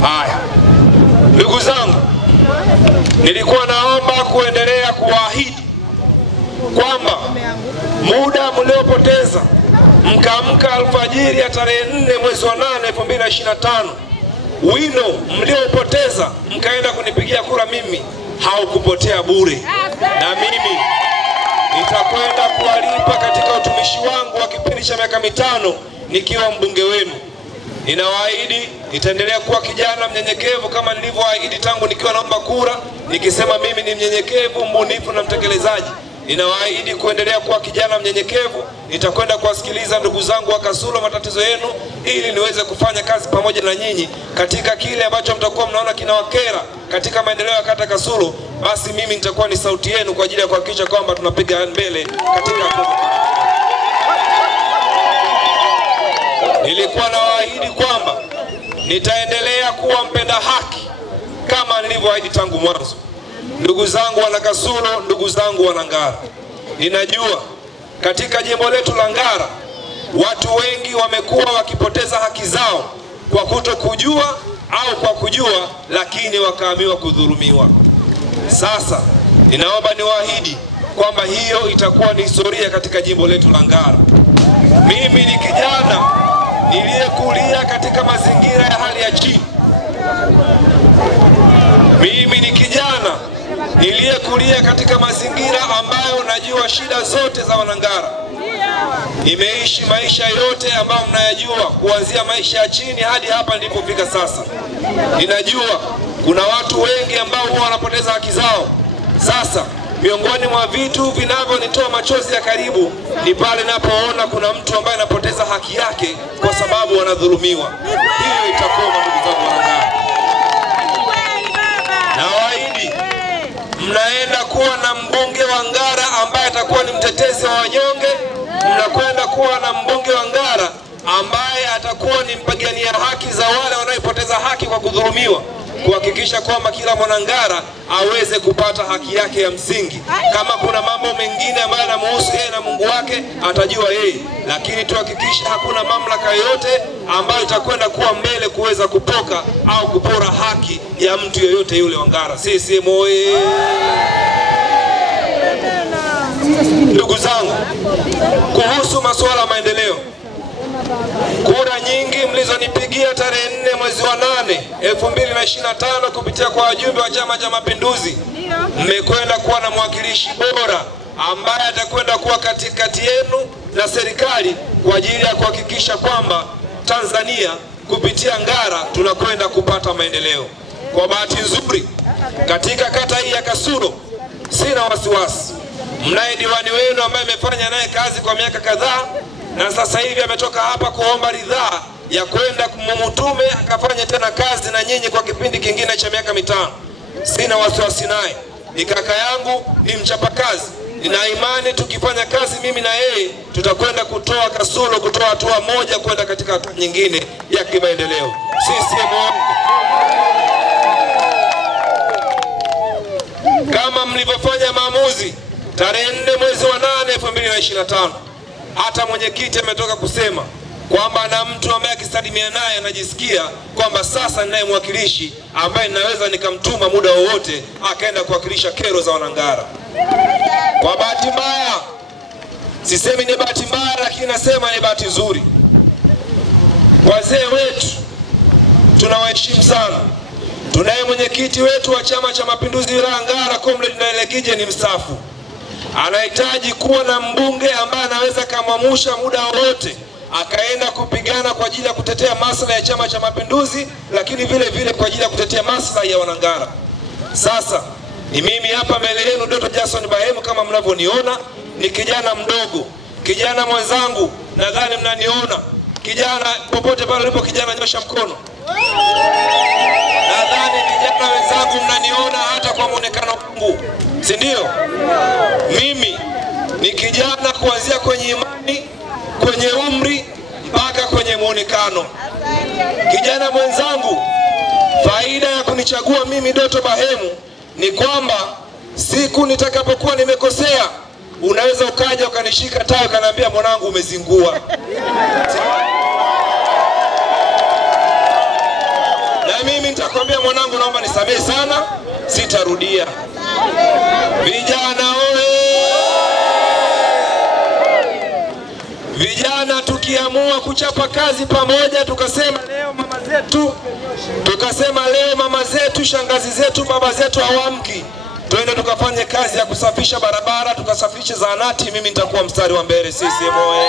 Haya, ndugu zangu, nilikuwa naomba kuendelea kuahidi kwamba muda mliopoteza mkaamka alfajiri ya tarehe 4 mwezi wa 8 2025, wino mliopoteza mkaenda kunipigia kura mimi haukupotea bure, na mimi nitakwenda kuwalipa katika utumishi wangu wa kipindi cha miaka 5 nikiwa mbunge wenu. Ninawaahidi nitaendelea kuwa kijana mnyenyekevu kama nilivyoahidi tangu nikiwa naomba kura, nikisema mimi ni mnyenyekevu, mbunifu na mtekelezaji. Ninawaahidi kuendelea kuwa kijana mnyenyekevu, nitakwenda kuwasikiliza ndugu zangu wa Kasulo matatizo yenu ili niweze kufanya kazi pamoja na nyinyi katika kile ambacho mtakuwa mnaona kinawakera katika maendeleo ya kata Kasulo. Basi mimi nitakuwa ni sauti yenu kwa ajili ya kuhakikisha kwamba tunapiga mbele katika. Nilikuwa nawaahidi kwamba nitaendelea kuwa mpenda haki kama nilivyoahidi tangu mwanzo. Ndugu zangu wana Kasulo, ndugu zangu wana Ngara, ninajua katika jimbo letu la Ngara watu wengi wamekuwa wakipoteza haki zao kwa kutokujua au kwa kujua, lakini wakaambiwa kudhulumiwa. Sasa ninaomba niwaahidi kwamba hiyo itakuwa ni historia katika jimbo letu la Ngara. Mimi ni kijana niliyekulia katika mazingira ya hali ya chini. Mimi ni kijana niliyekulia katika mazingira ambayo najua shida zote za Wanangara. Nimeishi maisha yote ambayo mnayajua, kuanzia maisha ya chini hadi hapa nilipofika sasa. Ninajua kuna watu wengi ambao huwa wanapoteza haki zao. Sasa miongoni mwa vitu vinavyonitoa machozi ya karibu ni pale ninapoona kuna mtu ambaye anapoteza haki yake kwa sababu wanadhulumiwa. Hiyo itakoma, ndugu zangu Wanangara. Nawaahidi mnaenda kuwa na mbunge wa Ngara ambaye atakuwa ni mtetezi wa wanyonge. Mnakwenda kuwa na mbunge wa Ngara ambaye atakuwa ni mpigania haki za wale wanaopoteza haki kwa kudhulumiwa, kuhakikisha kwamba kila mwanangara aweze kupata haki yake ya msingi. Kama kuna mambo mengine ambayo yanamhusu yeye na Mungu wake atajua yeye, lakini tuhakikishe hakuna mamlaka yoyote ambayo itakwenda kuwa mbele kuweza kupoka au kupora haki ya mtu yoyote yule wa Ngara. CCM oye! Ndugu zangu, kuhusu masuala ya maendeleo, kura nyingi mlizonipigia tarehe 4 mwezi wa 8 2025 kupitia kwa wajumbe wa Chama cha Mapinduzi, mmekwenda kuwa na mwakilishi bora ambaye atakwenda kuwa katikati yenu na serikali kwa ajili ya kuhakikisha kwamba Tanzania kupitia Ngara tunakwenda kupata maendeleo. Kwa bahati nzuri katika kata hii ya Kasulo sina wasiwasi. Mnaye diwani wenu ambaye amefanya naye kazi kwa miaka kadhaa na sasa hivi ametoka hapa kuomba ridhaa ya kwenda kumumutume akafanya tena kazi na nyinyi kwa kipindi kingine cha miaka 5. Sina wasiwasi naye. Ni kaka yangu, ni mchapakazi. Nina imani tukifanya kazi mimi na yeye tutakwenda kutoa Kasulo, kutoa hatua moja kwenda katika hatua nyingine ya kimaendeleo. CCM kama mlivyofanya maamuzi tarehe 4 mwezi wa 8 2025, hata mwenyekiti ametoka kusema kwamba na mtu ambaye akisalimia naye anajisikia kwamba sasa ninaye mwakilishi ambaye ninaweza nikamtuma muda wowote akaenda kuwakilisha kero za Wanangara. Kwa bahati mbaya, sisemi ni bahati mbaya, lakini nasema ni bahati nzuri, wazee wetu tunawaheshimu sana. Tunaye mwenyekiti wetu wa Chama cha Mapinduzi wilaya Ngara, Comrade Ndailegije, ni mstaafu. Anahitaji kuwa na mbunge ambaye anaweza kumwamusha muda wote akaenda kupigana kwa ajili ya kutetea maslahi ya Chama cha Mapinduzi, lakini vile vile kwa ajili ya kutetea maslahi ya Wanangara. Sasa ni mimi hapa mbele yenu, Dr. Jackson Bahemu, kama mnavyoniona ni kijana mdogo, kijana mwenzangu, nadhani mnaniona. Kijana popote pale ulipo, kijana nyosha mkono. Nadhani kijana wenzangu mnaniona hata kwa muonekano wangu, si ndio? Mimi ni kijana kuanzia kwenye imani, kwenye umri mpaka kwenye muonekano. Kijana mwenzangu, faida ya kunichagua mimi Dr. Bahemu ni kwamba siku nitakapokuwa nimekosea unaweza ukaja ukanishika tawi ukaniambia mwanangu umezingua. Na mimi nitakwambia mwanangu naomba nisamehe sana, sitarudia. Vijana oye! Vijana tukiamua kuchapa kazi pamoja, tukasema leo mama zetu, shangazi zetu, baba zetu hawamki, twende tukafanye kazi ya kusafisha barabara, tukasafishe zahanati, mimi nitakuwa mstari wa mbele. Sisi moyo.